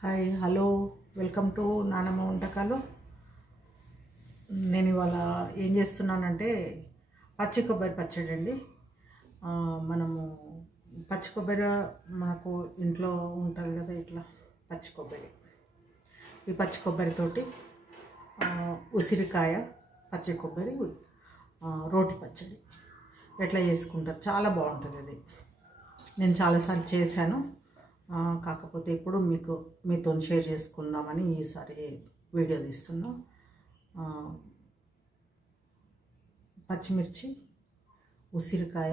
Hi hello welcome to నానమ్మ వంటకాలు. నేను ఇవాళ ఏం చేస్తున్నానంటే పచ్చి కొబ్బరి పచ్చడి అండి. మనము పచ్చి కొబ్బరి మనకు ఇంట్లో ఉంటుంది కదా, ఇట్లా పచ్చి కొబ్బరి. ఈ పచ్చి కొబ్బరితోటి ఉసిరికాయ పచ్చి కొబ్బరి రోటి పచ్చడి ఎట్లా చేసుకుంటారు, చాలా బాగుంటుంది అది. నేను చాలాసార్లు చేశాను, కాకపోతే ఇప్పుడు మీతో షేర్ చేసుకుందామని ఈసారి వీడియో తీస్తున్నా. పచ్చిమిర్చి, ఉసిరికాయ,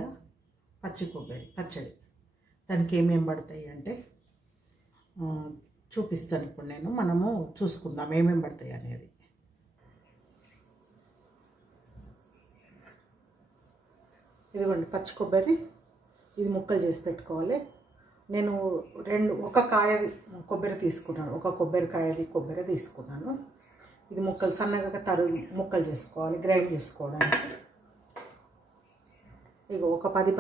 పచ్చి కొబ్బరి పచ్చడి, దానికి ఏమేమి పడతాయి అంటే చూపిస్తాను ఇప్పుడు నేను. మనము చూసుకుందాం ఏమేమి పడతాయి అనేది. ఇదిగోండి పచ్చి కొబ్బరి, ఇది ముక్కలు చేసి పెట్టుకోవాలి. నేను ఒక కాయది కొబ్బరి తీసుకున్నాను, ఒక కొబ్బరికాయది కొబ్బరి తీసుకున్నాను. ఇది ముక్కలు సన్నగా ముక్కలు చేసుకోవాలి, గ్రైండ్ చేసుకోవడానికి. ఇక ఒక 10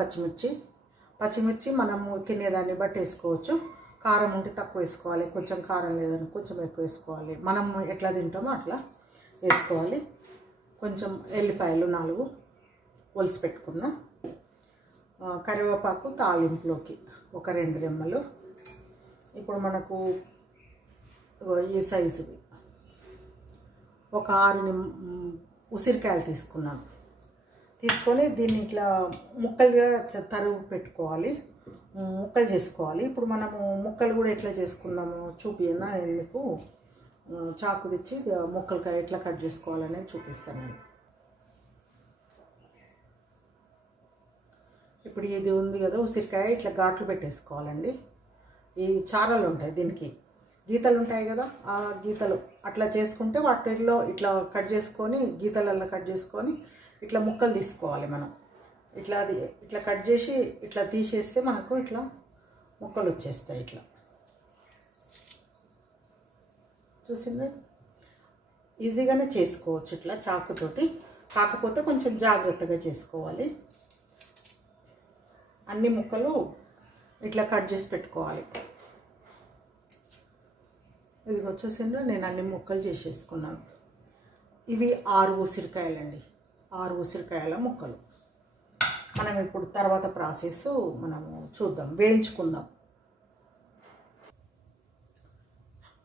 పచ్చిమిర్చి మనము తినేదాన్ని బట్టి వేసుకోవచ్చు. కారం ఉంటే తక్కువ వేసుకోవాలి, కొంచెం కారం లేదని కొంచెం ఎక్కువ వేసుకోవాలి. మనం ఎట్లా తింటామో అట్లా వేసుకోవాలి. కొంచెం ఎల్లిపాయలు 4 ఒలిసి పెట్టుకున్నా. కరివేపాకు తాలింపులోకి ఒక 2 రెమ్మలు. ఇప్పుడు మనకు ఈ సైజువి ఒక 6 ఉసిరికాయలు తీసుకొని దీన్ని ఇట్లా ముక్కలుగా తరుగు పెట్టుకోవాలి, ముక్కలు చేసుకోవాలి. ఇప్పుడు మనము ముక్కలు కూడా ఎట్లా చేసుకుందామో చూపియన్నా, నేను మీకు చాకు తెచ్చి ముక్కలు ఎట్లా కట్ చేసుకోవాలనేది చూపిస్తాను నేను. ఇప్పుడు ఇది ఉంది కదా ఉసిరికాయ, ఇట్లా ఘాట్లు పెట్టేసుకోవాలండి. ఈ చారలు ఉంటాయి, దీనికి గీతలు ఉంటాయి కదా, ఆ గీతలు అట్లా చేసుకుంటే వాటిల్లో ఇట్లా కట్ చేసుకొని, గీతలల్లో కట్ చేసుకొని ఇట్లా ముక్కలు తీసుకోవాలి మనం. ఇట్లా కట్ చేసి ఇట్లా తీసేస్తే మనకు ఇట్లా ముక్కలు వచ్చేస్తాయి. ఇట్లా చూసిందా, ఈజీగానే చేసుకోవచ్చు ఇట్లా చాకుతోటి. కాకపోతే కొంచెం జాగ్రత్తగా చేసుకోవాలి. అన్ని ముక్కలు ఇట్లా కట్ చేసి పెట్టుకోవాలి. ఇది వచ్చేసిందో నేను అన్ని ముక్కలు చేసేసుకున్నాను. ఇవి 6 ఉసిరికాయలండి, 6 ఉసిరికాయల ముక్కలు. మనం ఇప్పుడు తర్వాత ప్రాసెస్ మనము చూద్దాం, వేయించుకుందాం.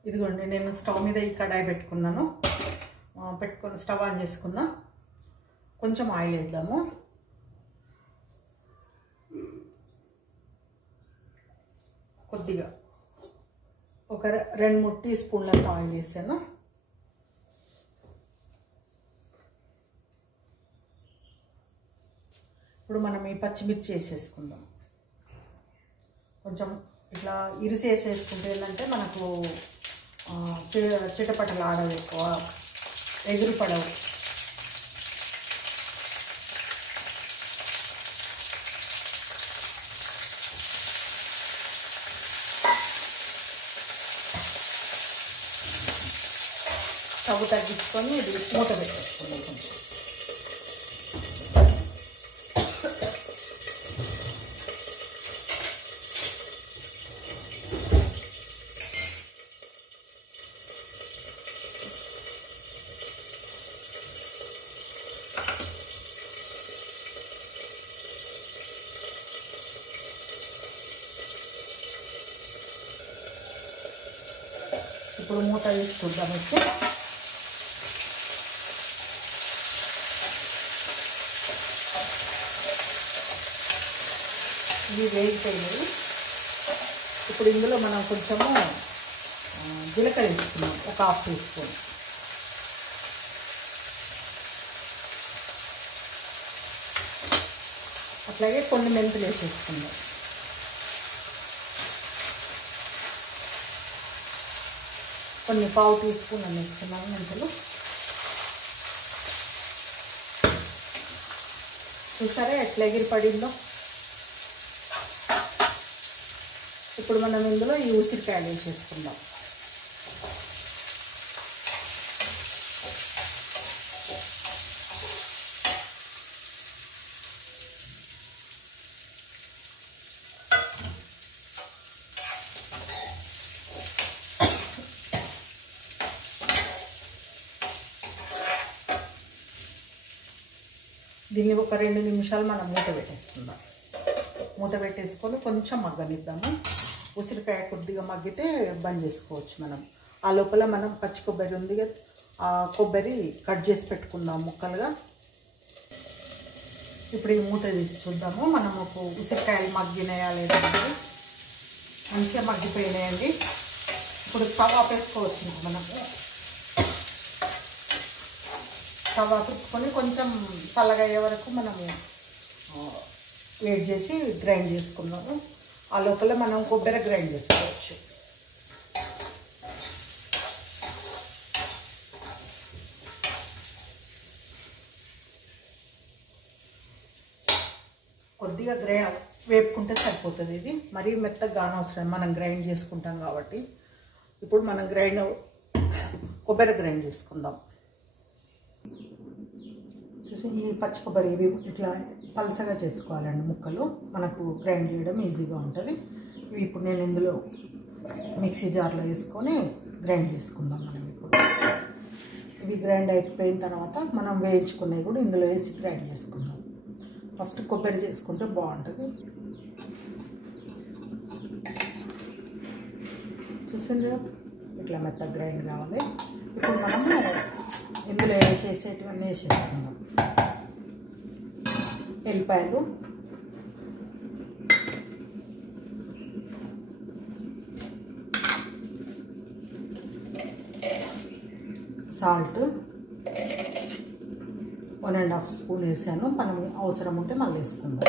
ఇదిగోండి నేను స్టవ్ మీద ఈ కడాయి పెట్టుకున్నాను. స్టవ్ ఆన్ చేసుకున్నా. కొంచెం ఆయిల్ వేద్దాము. కొద్దిగా ఒక 2-3 టీ స్పూన్ల ఆయిల్ వేసాను. ఇప్పుడు మనం ఈ పచ్చిమిర్చి వేసేసుకుందాం. కొంచెం ఇట్లా ఇరిసి వేసేసుకుంటే ఏంటంటే మనకు చిటపటలు ఆడవు, ఎక్కువ ఎగురు పడవు. స్టవ్ తగ్గించుకొని ఇది మూత పెట్టేసుకోండి కొంచెం. ఇప్పుడు మూత వేసి చూద్దాం. అయితే ఇవి వేగిపోయినాయి. ఇప్పుడు ఇందులో మనం కొంచెము జీలకర్ర వేసుకున్నాం, ఒక 1/2 టీ స్పూన్. అట్లాగే కొన్ని మెంతులు వేసేసుకుందాం. కొన్ని 1/2 టీ స్పూన్ అని వేసుకున్నాను మెంతులు. చూసారా ఎట్లా ఎగిరి పడిందో. ఇప్పుడు మనం ఇందులో ఈ ఉసిరికాయలు వేసేసుకుందాం. దీన్ని ఒక 2 నిమిషాలు మనం మూత పెట్టేసుకుందాం. మూత పెట్టేసుకొని కొంచెం మగ్గనిద్దాము. ఉసిరికాయ కొద్దిగా మగ్గితే బంద్ చేసుకోవచ్చు మనం. ఆ లోపల మనం పచ్చి కొబ్బరి ఉంది కదా, ఆ కొబ్బరి కట్ చేసి పెట్టుకుందాం ముక్కలుగా. ఇప్పుడు ఈ మూత తీసి చూద్దాము మనము ఉసిరికాయలు మగ్గినాయా లేదా. మంచిగా మగ్గిపోయినాయండి. ఇప్పుడు స్టవ్ ఆపేసుకోవచ్చు. ఇంకా మనము స్టవ్ ఆపేసుకొని కొంచెం చల్లగా అయ్యే వరకు మనము వేడి చేసి గ్రైండ్ చేసుకున్నాము. ఆ లోపల మనం కొబ్బరి గ్రైండ్ చేసుకోవచ్చు. కొద్దిగా వేపుకుంటే సరిపోతుంది. ఇది మరీ మెత్తగా కానవసరం, మనం గ్రైండ్ చేసుకుంటాం కాబట్టి. ఇప్పుడు మనం కొబ్బరి గ్రైండ్ చేసుకుందాం. చూసి ఈ పచ్చి కొబ్బరి ఇవి ఇట్లా పలసగా చేసుకోవాలండి ముక్కలు, మనకు గ్రైండ్ చేయడం ఈజీగా ఉంటుంది. ఇవి ఇప్పుడు నేను ఇందులో మిక్సీ జార్లో వేసుకొని గ్రైండ్ చేసుకుందాం. మనం ఇప్పుడు ఇవి గ్రైండ్ అయిపోయిన తర్వాత మనం వేయించుకున్నవి కూడా ఇందులో వేసి గ్రైండ్ చేసుకుందాం. ఫస్ట్ కొబ్బరి చేసుకుంటే బాగుంటుంది. చూసిండ్రు కదా, ఇట్లా మెత్తగా గ్రైండ్ కావాలి. ఇప్పుడు మనము ఇందులో వేసేసేటివన్నీ వేసేసుకుందాం. ఎల్లిపాయలు, సాల్ట్ 1.5 స్పూన్ వేసాను. మనం అవసరం ఉంటే మళ్ళీ వేసుకుందాం.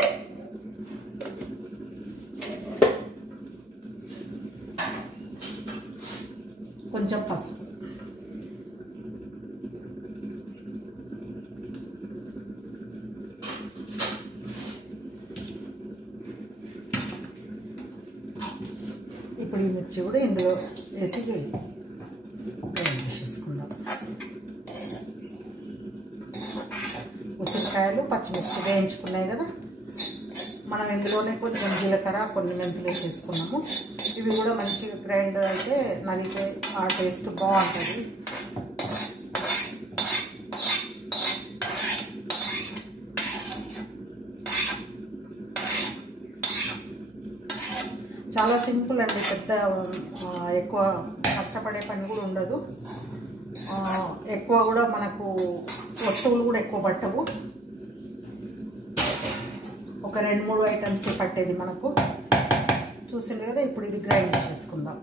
కొంచెం పసుపు, ఇప్పుడు ఈ మిర్చి కూడా ఇందులో వేసి గ్రైండ్ చేసేసుకుందాం. ఉసిరికాయలు పచ్చిమిర్చి వేయించుకున్నాయి కదా, మనం ఇందులోనే కొంచెం జీలకర్ర కొన్ని మెంతులు వేసేసుకున్నాము. ఇవి కూడా మంచిగా గ్రైండ్ అయితే నలిగే ఆ టేస్ట్ బాగుంటుంది. చాలా సింపుల్ అండి, పెద్ద ఎక్కువ కష్టపడే పని కూడా ఉండదు. ఎక్కువ కూడా మనకు వస్తువులు కూడా ఎక్కువ పట్టవు. ఒక 2-3 ఐటమ్స్ పట్టేది మనకు. చూసింది కదా, ఇప్పుడు ఇది గ్రైండ్ చేసుకుందాం.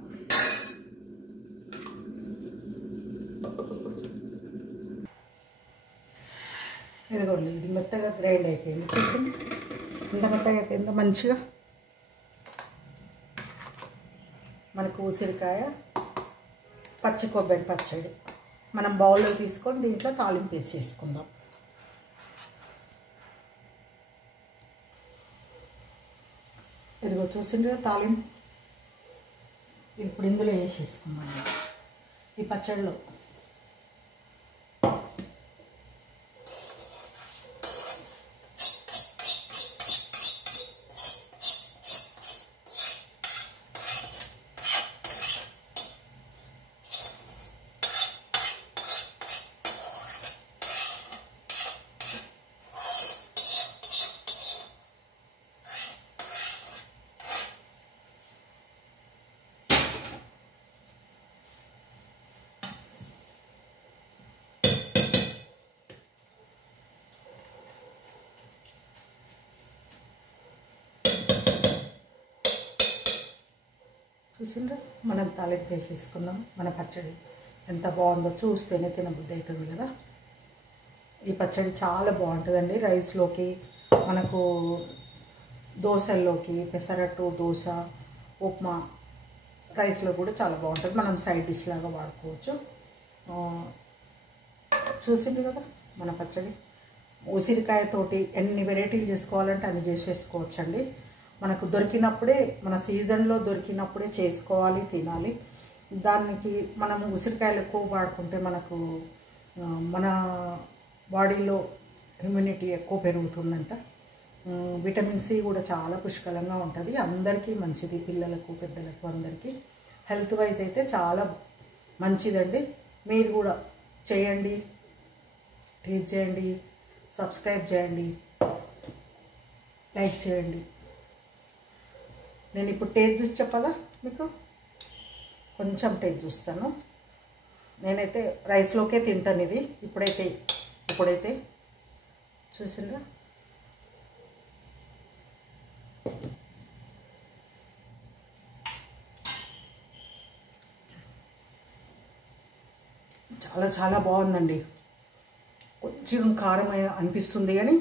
ఇదిగోండి, ఇది మెత్తగా గ్రైండ్ అయిపోయింది. చూసింది ఎంత మెత్తగా అయిపోయిందో మంచిగా. మనకు ఉసిరికాయ పచ్చి కొబ్బరి పచ్చడి మనం బౌల్లో తీసుకొని దీంట్లో తాలింపు వేసి చేసుకుందాం. ఇదిగో చూసిండ్రు తాలింపు, ఇప్పుడు ఇందులో వేసేసుకుందాం ఈ పచ్చడిలో. చూసిండ్రా, మనం తాలింపు వేసేసుకున్నాం. మన పచ్చడి ఎంత బాగుందో చూస్తేనే తినబుద్ధి అవుతుంది కదా. ఈ పచ్చడి చాలా బాగుంటుందండి. రైస్లోకి, మనకు దోశల్లోకి, పెసరట్టు, దోశ, ఉప్మా, రైస్లో కూడా చాలా బాగుంటుంది. మనం సైడ్ డిష్ లాగా వాడుకోవచ్చు. చూసిండ్రు కదా మన పచ్చడి. ఉసిరికాయతోటి ఎన్ని వెరైటీలు చేసుకోవాలంటే అన్ని చేసేసుకోవచ్చు అండి. మనకు దొరికినప్పుడే, మన సీజన్లో దొరికినప్పుడే చేసుకోవాలి, తినాలి. దానికి మనం ఉసిరికాయలు ఎక్కువ వాడుకుంటే మనకు మన బాడీలో ఇమ్యూనిటీ ఎక్కువ పెరుగుతుందంట. విటమిన్ సి కూడా చాలా పుష్కలంగా ఉంటుంది. అందరికీ మంచిది, పిల్లలకు, పెద్దలకు, అందరికీ. హెల్త్ వైజ్ అయితే చాలా మంచిదండి. మీరు కూడా చేయండి, టేస్ట్ చేయండి. సబ్స్క్రైబ్ చేయండి, లైక్ చేయండి. నేను ఇప్పుడు టేస్ట్ చూసి చెప్పాలా మీకు? కొంచెం టేస్ట్ చూస్తాను. నేనైతే రైస్లోకే తింటాను ఇది. ఇప్పుడైతే చూసిండ్రా? చాలా చాలా బాగుందండి. కొంచెం కారం అనిపిస్తుంది కానీ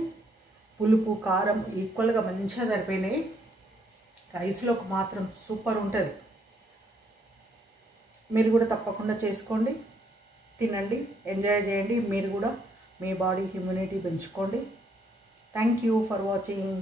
పులుపు కారం ఈక్వల్గా మంచిగా సరిపోయినాయి. రైస్లోకి మాత్రం సూపర్ ఉంటుంది. మీరు కూడా తప్పకుండా చేసుకోండి, తినండి, ఎంజాయ్ చేయండి. మీరు కూడా మీ బాడీ ఇమ్యూనిటీ పెంచుకోండి. Thank you for watching.